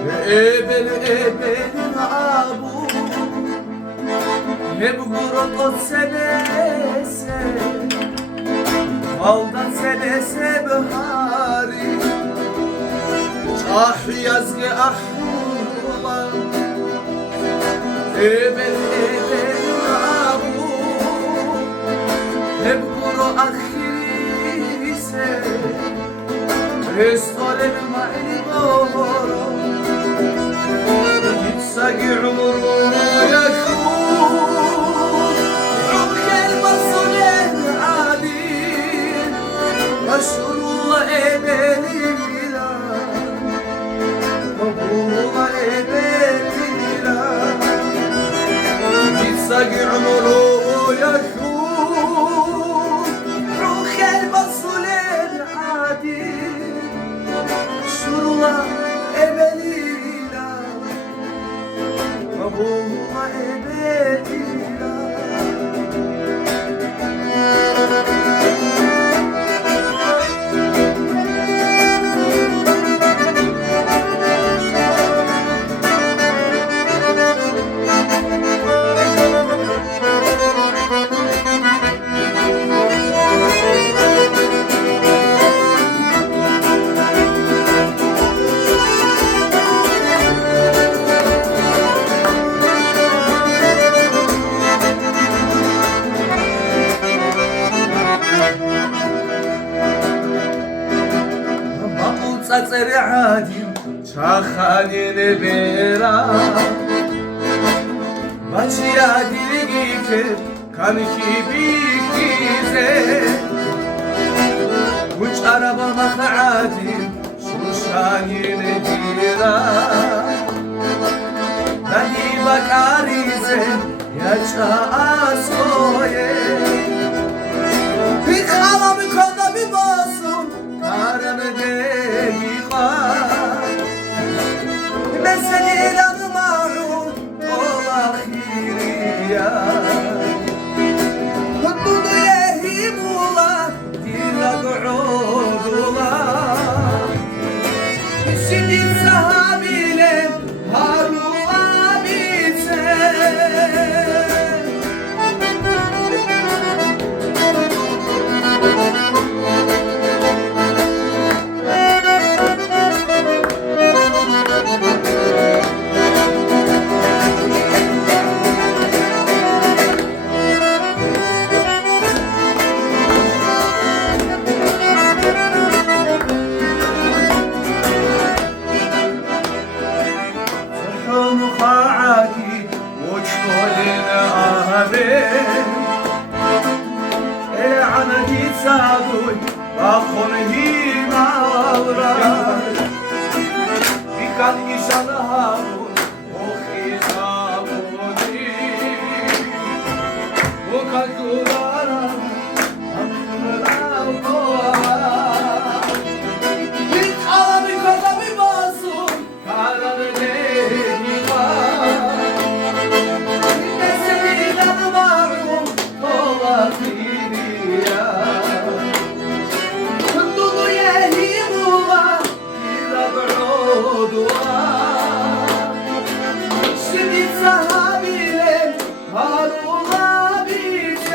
Ebeli abu Hep gurur o senese Maldan senese behari Ah yazgı ahula Ebeli abu Hep gurur ahirise Restore ma'li goro Sagi umuru yakun Rukel masulen adil Başurullah ebelila Kabulullah ebelila Sagi umuru yakun Rukel masulen adil Başurullah ebelila Kabulullah ebedila Tsari adim çakhani nebera Bachiya dilgi ke kanki bikize Uç araba makhadim şuşani nebira Dali bakarize yaça askoye Bir kalamı koda bir basın Karanı Ben seni ilanım arun Ola khiriya Huddudu yehim ula Dila gu'ud ula Şimdi sahabilem Haru abise Bakon himalra Bikan nişanı harun O hizabuni O kalkulara Hakkıra kola Bir kala bir kola bir basın Karanı deni var Ben seni inanım harun Kola diriya Şimdi sahabiler var olabilecek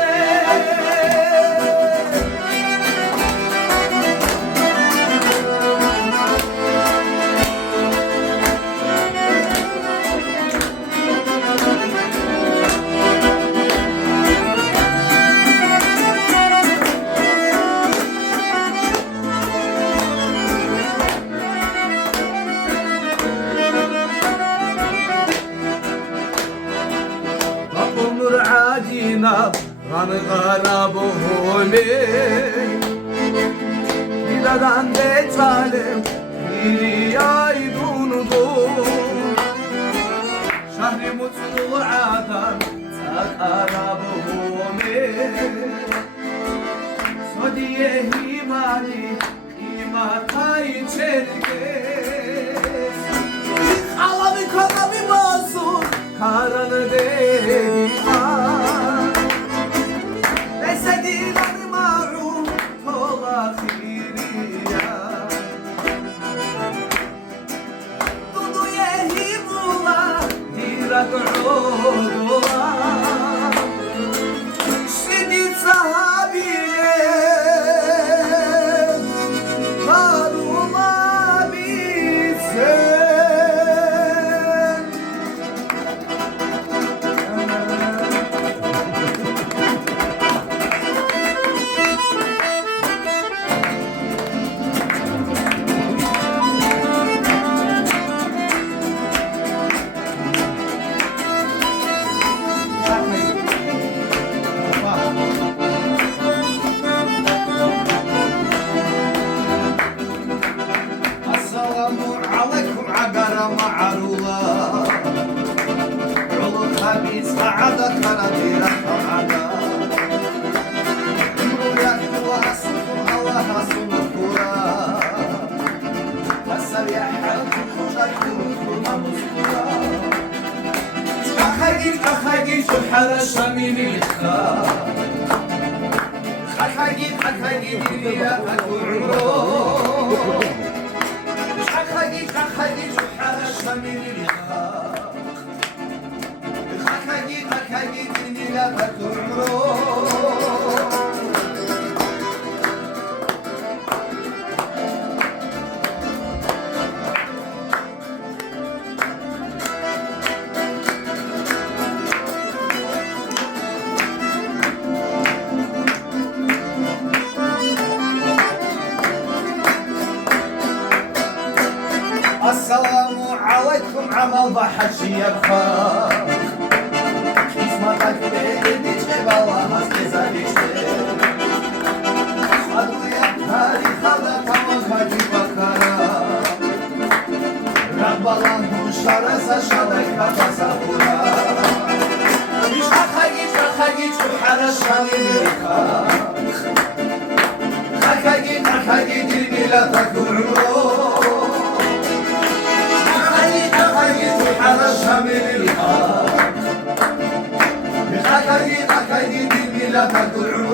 عادينا غنغنا بهولي Biladan deçalim Biri aydundu Şahri mutlu adam Sakara buhumi Sodiye himali Himatay çerkes Alabi kanabi basur Karanı değil Esediler ma'ruf Tola khiriya Duduye عروضها شديتها بلاد هاروما بيتسان معروضة عضو خبيث قعدة كراتيرة قعدة امرو يأكلها سكر هواها سمكورة هسا يحرك وشكل كلها مسكورة أخاجي سبحان الشميل الإخاء أخاجي دنيا أكو عمرو خاكي سبحان الشميل الإخاء خاكي دنيا لا تكرمرو السلام عليكم عمل بحشي يبخى اسمك بيدي جبالة هستيزا بيشتي خدو يبهاري خلق وخاجي بكرا رب الله شرسا شبكة بسافورا مش أخاجي سبحان الشميل أخاجي ديني لا تكرمو على شمال الحق أخاكي ديني لا تقول عمره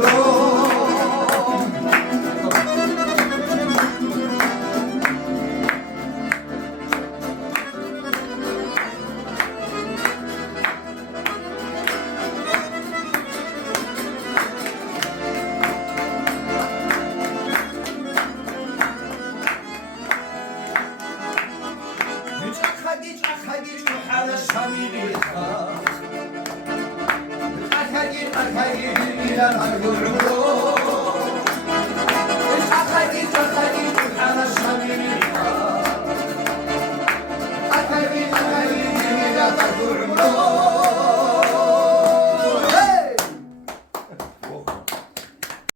أخاجي على شمال الحق أخاجي ديني لا تقول عمره أخاجي على شمال الحق أخاجي ديني لا تقول عمره